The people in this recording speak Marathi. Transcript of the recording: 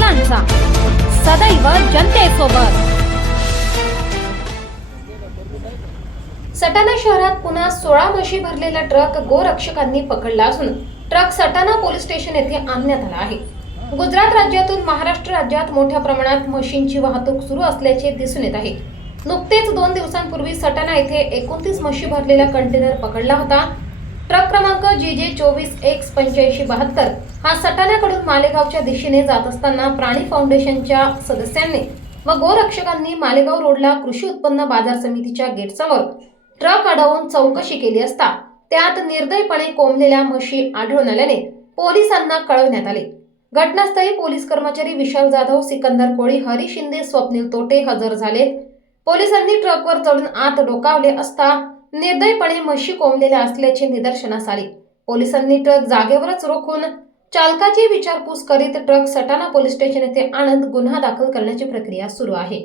वडिलांचा सदैव जनतेसोबत। सटाणा शहरात पुन्हा 16 म्हशी भरलेला ट्रक गोरक्षकांनी पकडला असून ट्रक सटाणा पोलीस स्टेशन येथे आणण्यात आला आहे। गुजरात राज्यातून महाराष्ट्र राज्यात मोठ्या प्रमाणात म्हशींची वाहतूक सुरू असल्याचे दिसून येत आहे। नुकतेच 2 दिवसांपूर्वी सटाणा येथे 29 म्हशी भरलेला कंटेनर पकडला होता। ट्रक क्रमांक GJ 24X8572 हा सटाण्याकडून मालेगावच्या दिशेने जात असताना प्राणी फाउंडेशनच्या सदस्यांनी व गोरक्षकांनी मालेगाव रोडला कृषी उत्पन्न बाजार समितीच्या गेटसमोर ट्रक अडवून चौकशी केली असता त्यात निर्दयीपणे कोंबलेल्या म्हशी आढळून आल्याने पोलिसांना कळवण्यात आले। घटनास्थळी पोलीस कर्मचारी विशाल जाधव, सिकंदर कोळी, हरी शिंदे, स्वप्नील तोटे हजर झाले। पोलिसांनी ट्रकवर चढून आत डोकावले असता निर्दयीपणे म्हशी कोंबलेल्या असल्याचे निदर्शनास आले। पोलिसांनी ट्रक जागेवरच रोखून चालकाची विचारपूस करीत ट्रक सटाणा पोलीस स्टेशन येथे आणत गुन्हा दाखल करण्याची प्रक्रिया सुरू आहे।